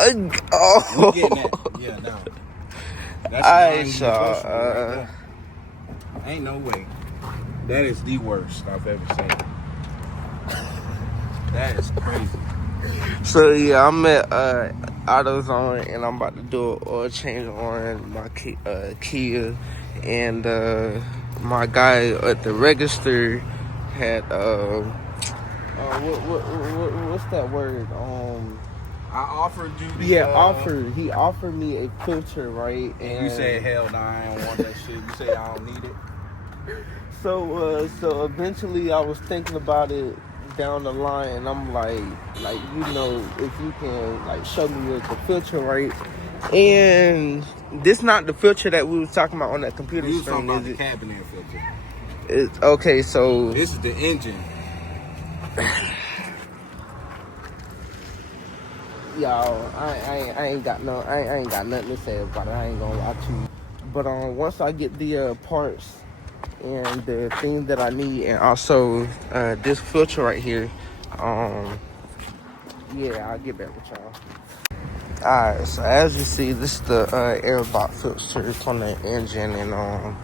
We getting that. Yeah, no. That's non-negotiable right there. Ain't no way. That is the worst I've ever seen. That is crazy. So yeah, I'm at AutoZone and I'm about to do an oil change on my Kia, and my guy at the register had what's that word? I offered you the... Yeah, he offered me a filter, right? And you said, hell nah, I don't want that shit. You said I don't need it. So eventually I was thinking about it down the line, and I'm like, you know, if you can like show me the filter, right? And this not the filter that we was talking about on that computer we was screen, talking about is the cabin air filter. It's okay, so this is the engine. Y'all, I ain't got nothing to say about it. I ain't gonna lie to you. But once I get the parts and the things that I need, and also this filter right here, yeah, I'll get back with y'all. Alright, so as you see, this is the airbox filter from the engine, and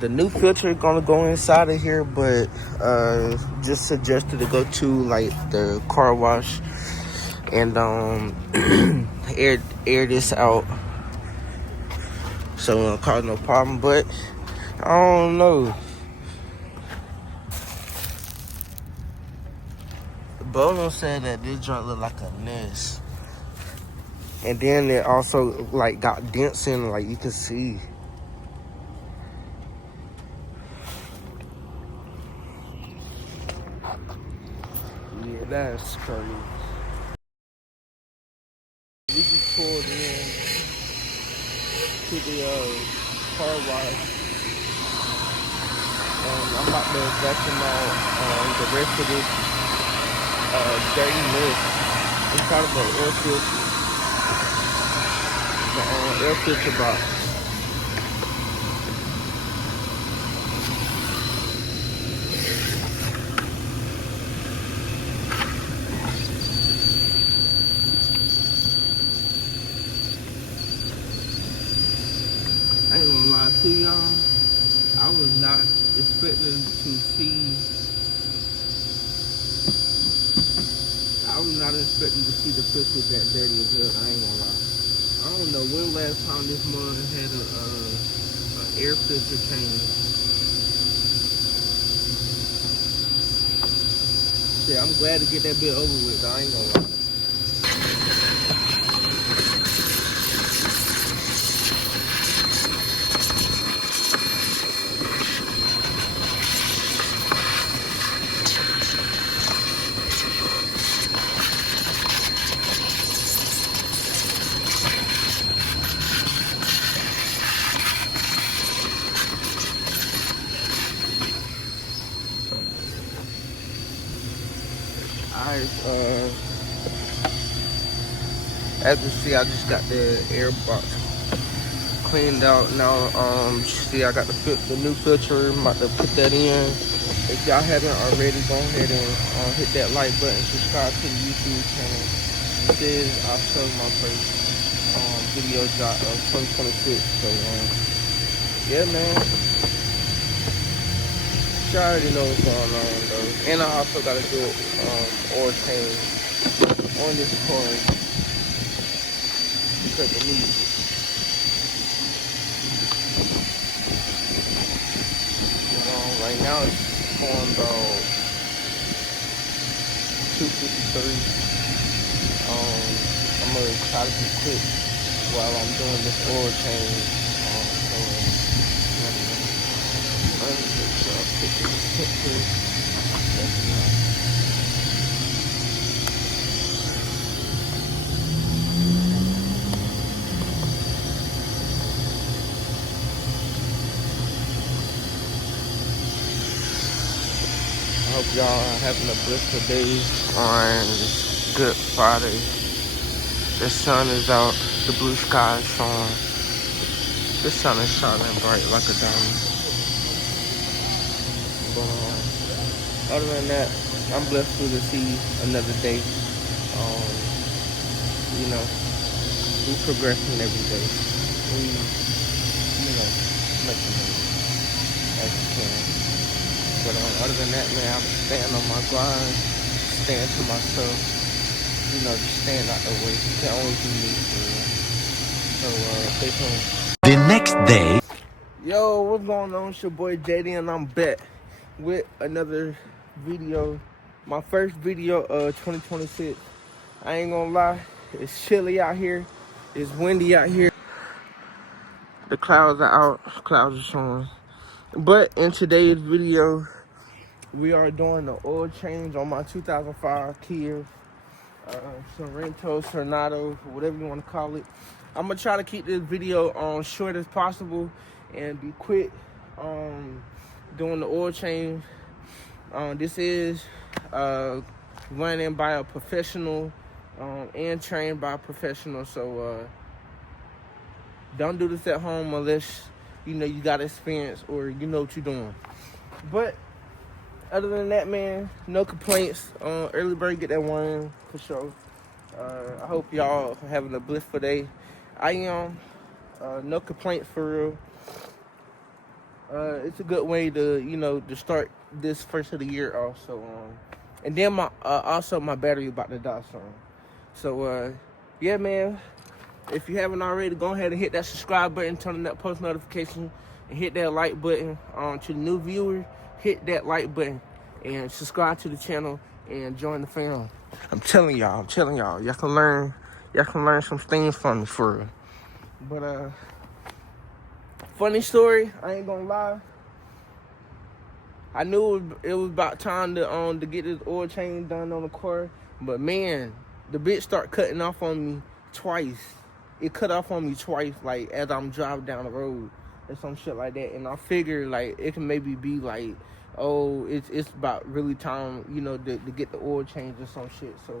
the new filter gonna go inside of here, but just suggested to go to like the car wash and air this out so it won't cause no problem. But I don't know. Bono said that this joint look like a mess, and then it also like got dents in, like you can see. Yeah, that's crazy. We just pulled in to the car wash, and I'm about to vacuum out the rest of this dirty mist inside of the air filter box. I ain't gonna lie to y'all, I was not expecting to see the filter that dirty as hell. I ain't gonna lie. I don't know when last time this mug had a air filter change. Yeah, I'm glad to get that bit over with, I ain't gonna lie. Alright, as you see, I just got the air box cleaned out. Now, see, I got the new filter. I'm about to put that in. If y'all haven't already, go ahead and hit that like button, subscribe to the YouTube channel. This is our show, my first video drop of 2026. So, yeah, man. You already know what's going on, though. And I also got to do oil change on this car because of me. Right now it's on about 2:53. I'm gonna try to be quick while I'm doing this oil change. Let me make sure I pick this picture. I hope y'all are having a blissful day on Good Friday. The sun is out, the blue sky is showing. The sun is shining bright like a diamond. But other than that, I'm blessed to see another day. you know, we progressing every day. We, you know, making money as we can. But other than that, man, I'm staying on my grind, staying to myself, you know, just staying out the way. You can only do me for real. So, stay tuned. The next day. Yo, what's going on? It's your boy JD, and I'm back with another video. My first video of 2026. I ain't gonna lie, it's chilly out here. It's windy out here. The clouds are out, clouds are showing. But in today's video, we are doing the oil change on my 2005 Kia Sorento, Tornado, whatever you want to call it. I'm gonna try to keep this video short as possible and be quick doing the oil change. This is running by a professional and trained by a professional, so don't do this at home unless you know you got experience or you know what you're doing. But other than that, man, no complaints. Early bird get that one for sure. I hope y'all are having a blissful day. I am. No complaints for real. It's a good way to, you know, to start this first of the year off. So, and then my also my battery about to die soon. So, yeah, man. If you haven't already, go ahead and hit that subscribe button, turn on that post notification, and hit that like button. To the new viewer, hit that like button and subscribe to the channel and join the family. I'm telling y'all, y'all can learn some things from me for real. But funny story, I ain't gonna lie. I knew it was about time to get this oil change done on the car, but man, the bitch start cutting off on me twice. It cut off on me twice, like as I'm driving down the road or some shit like that. And I figured like it can maybe be like, oh, it's about really time, you know, to get the oil change or some shit. So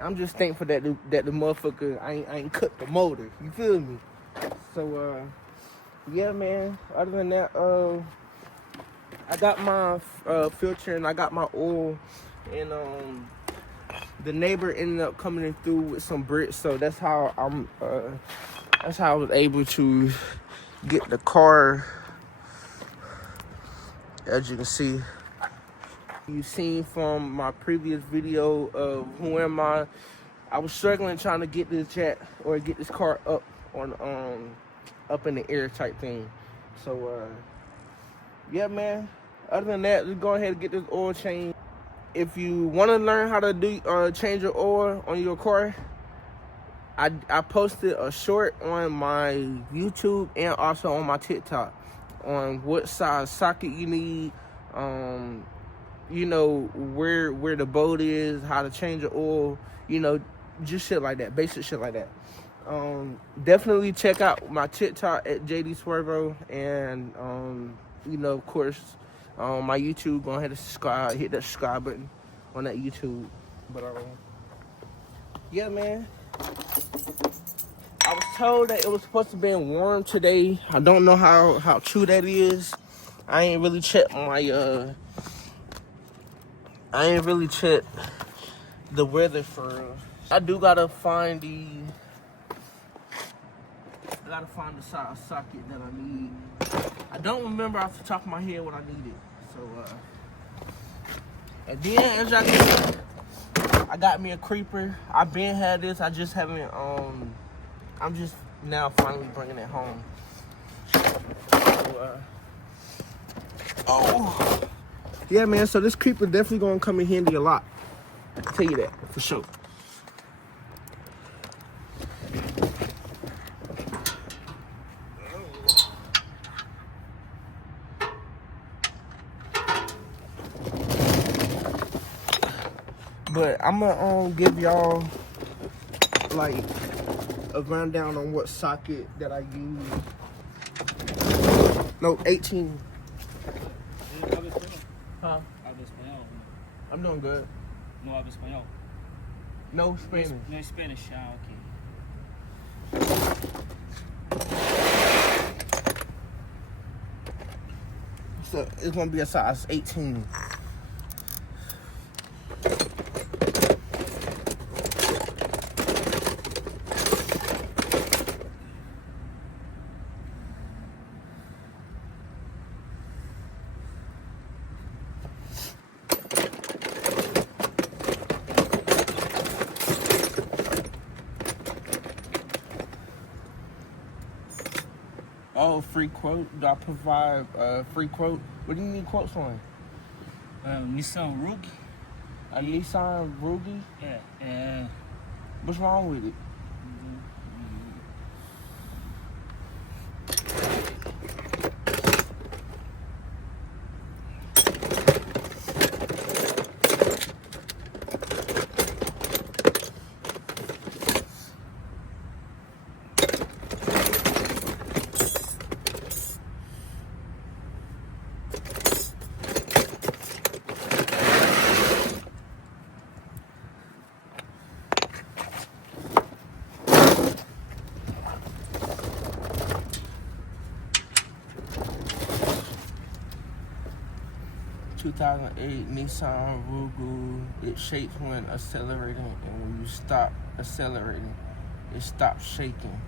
I'm just thankful that the motherfucker I ain't cut the motor. You feel me? So yeah, man. Other than that, I got my filter and I got my oil, and the neighbor ended up coming in through with some bricks, so that's how I was able to get the car. As you can see, you've seen from my previous video of who am I was struggling trying to get this get this car up on up in the air type thing. So yeah, man. Other than that, just go ahead and get this oil change. If you want to learn how to do change your oil on your car, I posted a short on my YouTube and also on my TikTok on what size socket you need, you know, where the bolt is, how to change your oil, you know, just shit like that, basic shit like that. Definitely check out my TikTok at JD Swervo, and you know, of course, my YouTube. Go ahead and subscribe, hit that subscribe button on that YouTube. But yeah, man. I was told that it was supposed to be warm today. I don't know how true that is. I ain't really checked the weather for real. I do gotta find the size socket that I need. I don't remember off the top of my head what I needed. So and then as y'all can see, I got me a creeper. I been had this. I just haven't I'm just now finally bringing it home. So, oh yeah, man. So this creeper definitely gonna come in handy a lot. I can tell you that for sure. But I'm gonna give y'all like a rundown on what socket that I use. No, 18. Huh? I'm doing good. No habla español. No Spanish. No Spanish. Ah, okay. So it's gonna be a size 18. Oh, free quote. Do I provide free quote? What do you need quotes on? Nissan Rogue. A Nissan Rogue? Yeah. What's wrong with it? 2008 Nissan Rogue. It shakes when accelerating, and when you stop accelerating, it stops shaking.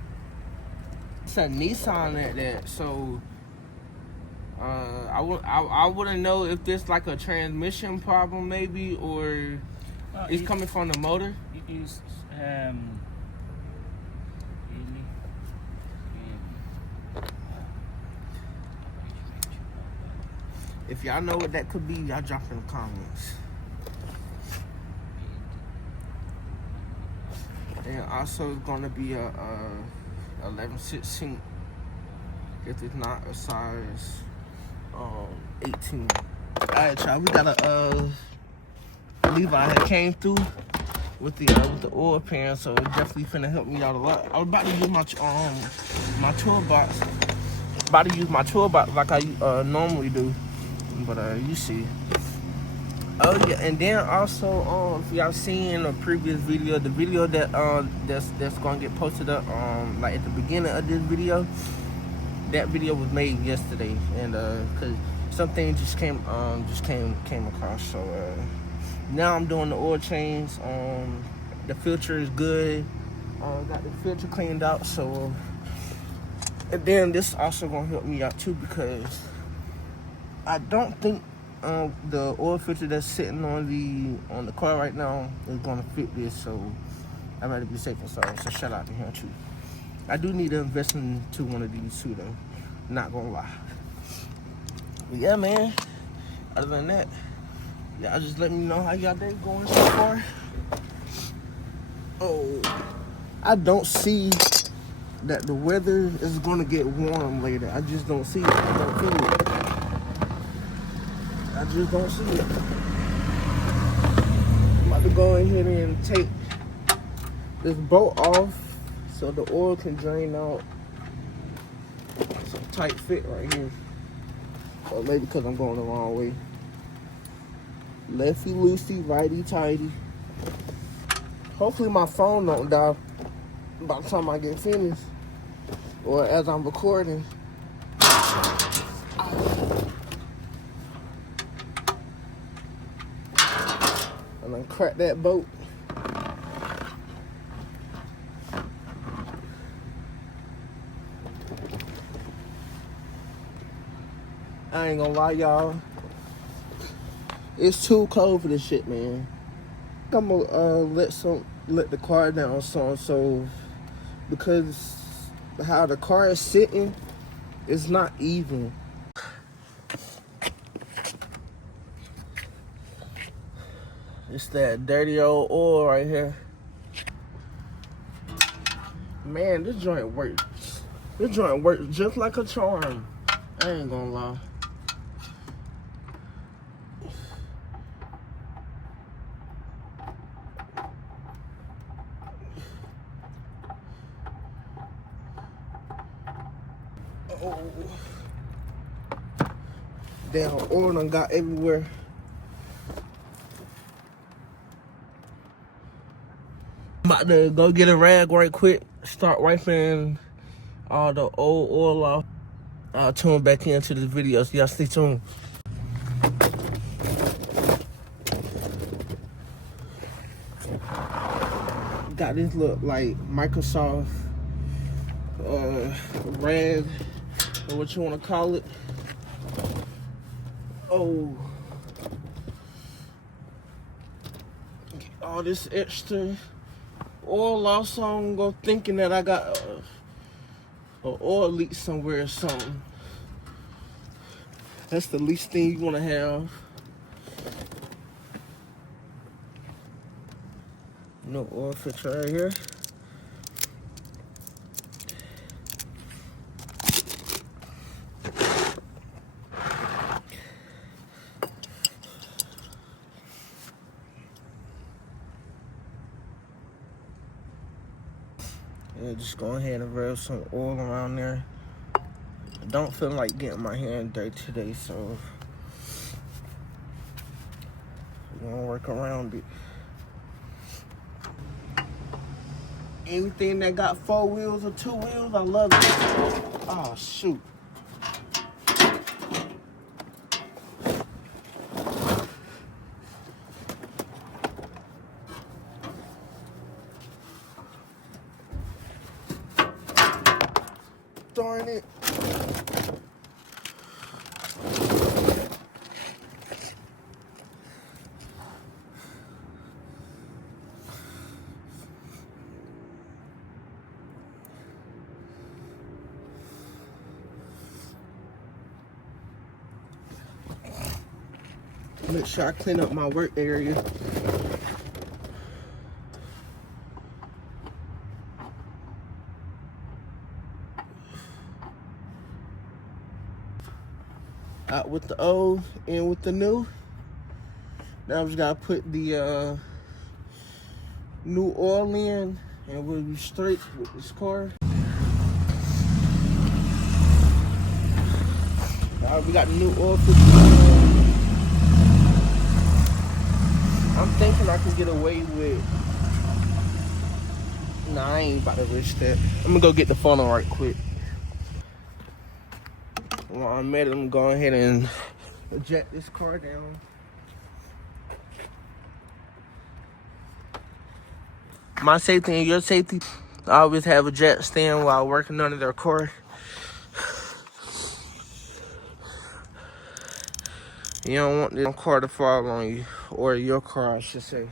It's a Nissan at that, so I wouldn't know if this like a transmission problem maybe, or it's coming from the motor. It is If y'all know what that could be, y'all drop in the comments. And also it's gonna be a 11/16 if it's not a size 18. Alright, y'all, we got a Levi that came through with the oil pan, so it definitely finna help me out a lot. I was about to use my toolbox. About to use my toolbox like I normally do. But you see. Oh yeah, and then also if y'all seen a previous video, the video that that's gonna get posted up like at the beginning of this video, that video was made yesterday, and cause something just came across, so now I'm doing the oil change. The filter is good. Got the filter cleaned out, so and then this also gonna help me out too, because I don't think the oil filter that's sitting on the car right now is gonna fit this, so I'd rather be safe and sorry. So shout out to him too. I do need to invest into one of these too, though. Not gonna lie. But yeah, man. Other than that, y'all just let me know how y'all day going so far. Oh, I don't see that the weather is gonna get warm later. I just don't see it. I don't feel it. I just don't see it. I'm about to go ahead and take this bolt off so the oil can drain out. It's a tight fit right here. Or maybe because I'm going the wrong way. Lefty loosey, righty tighty. Hopefully my phone don't die by the time I get finished, or as I'm recording. And then crack that bolt. I ain't gonna lie, y'all. It's too cold for this shit, man. I'm gonna let the car down so because how the car is sitting, it's not even. It's that dirty old oil right here. Man, this joint works. This joint works just like a charm. I ain't gonna lie. Oh. Damn, oil done got everywhere. I'm about to go get a rag right quick, start wiping all the old oil off. I'll tune back into this video, so y'all stay tuned. Got this look like Microsoft rag, or what you want to call it. Oh, get all this extra oil off, so I'm gonna thinking that I got a or oil leak somewhere or something. That's the least thing you want to have. No oil filter right here. Yeah, just go ahead and rub some oil around there. I don't feel like getting my hand dirty today, so we're gonna work around it. Anything that got 4 wheels or 2 wheels, I love it. Oh, shoot. Darn it. Make sure I clean up my work area. Out with the old, in with the new. Now I just gotta put the new oil in, and we'll be straight with this car. Now we got the new oil filter. I'm thinking I can get away with. Nah, I ain't about to risk that. I'm gonna go get the funnel right quick. While I'm at it, I'm going ahead and eject this car down. My safety and your safety, I always have a jet stand while working under their car. You don't want the car to fall on you, or your car, I should say.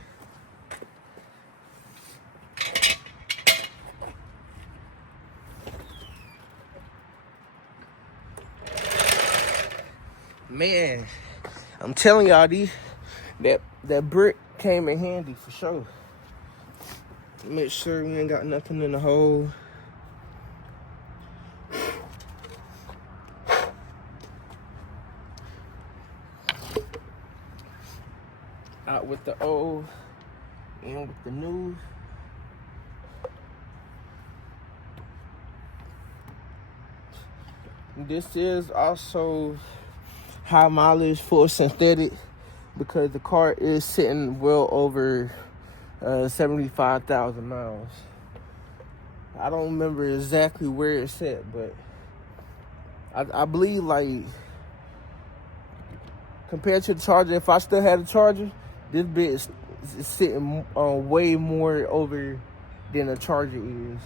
Man, I'm telling y'all, that brick came in handy for sure. Make sure we ain't got nothing in the hole. Out with the old, in with the new. This is also high mileage for synthetic because the car is sitting well over 75,000 miles. I don't remember exactly where it's at, but I believe, like, compared to the Charger, if I still had a Charger, this bit is sitting way more over than a Charger is.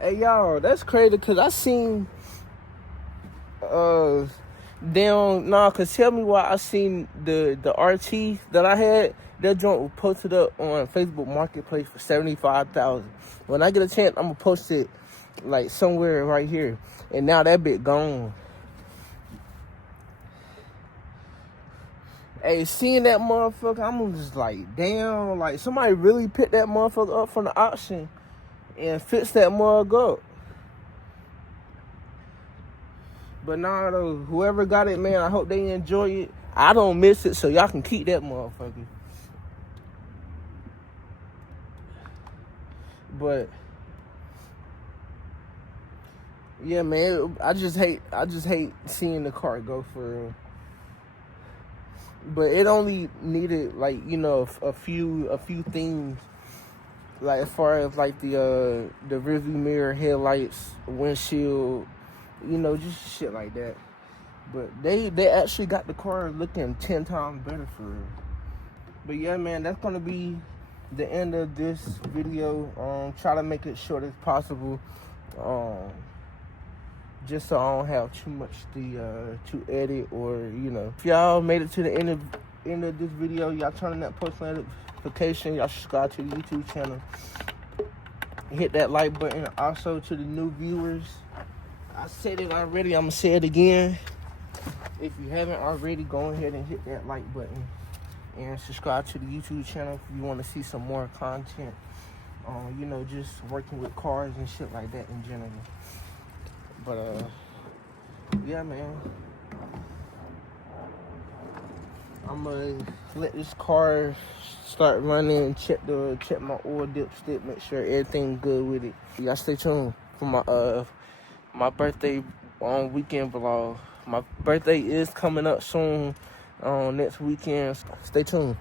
Hey, y'all, that's crazy, because I seen, cause tell me why I seen the RT that I had, that joint was posted up on Facebook Marketplace for $75,000. When I get a chance, I'm gonna post it, like, somewhere right here. And now that bit gone. Hey, seeing that motherfucker, I'm just like, damn, like, somebody really picked that motherfucker up from the auction and fix that mug up. But nah, though, whoever got it, man, I hope they enjoy it. I don't miss it, so y'all can keep that motherfucker. But yeah, man, I just hate seeing the car go for real. But it only needed, like, you know, a few things. Like, as far as, like, the rearview mirror, headlights, windshield, you know, just shit like that. But they actually got the car looking 10 times better for real. But yeah, man, that's gonna be the end of this video. Try to make it short as possible. Just so I don't have too much to edit, or, you know. If y'all made it to the end of this video, y'all turn on that post notification. Y'all subscribe to the YouTube channel. Hit that like button. Also to the new viewers, I said it already, I'm gonna say it again. If you haven't already, go ahead and hit that like button and subscribe to the YouTube channel if you want to see some more content. You know, just working with cars and shit like that in general. But yeah, man, I'm gonna let this car start running and check my oil dipstick, make sure everything good with it. Y'all stay tuned for my birthday weekend vlog. My birthday is coming up soon, next weekend. Stay tuned.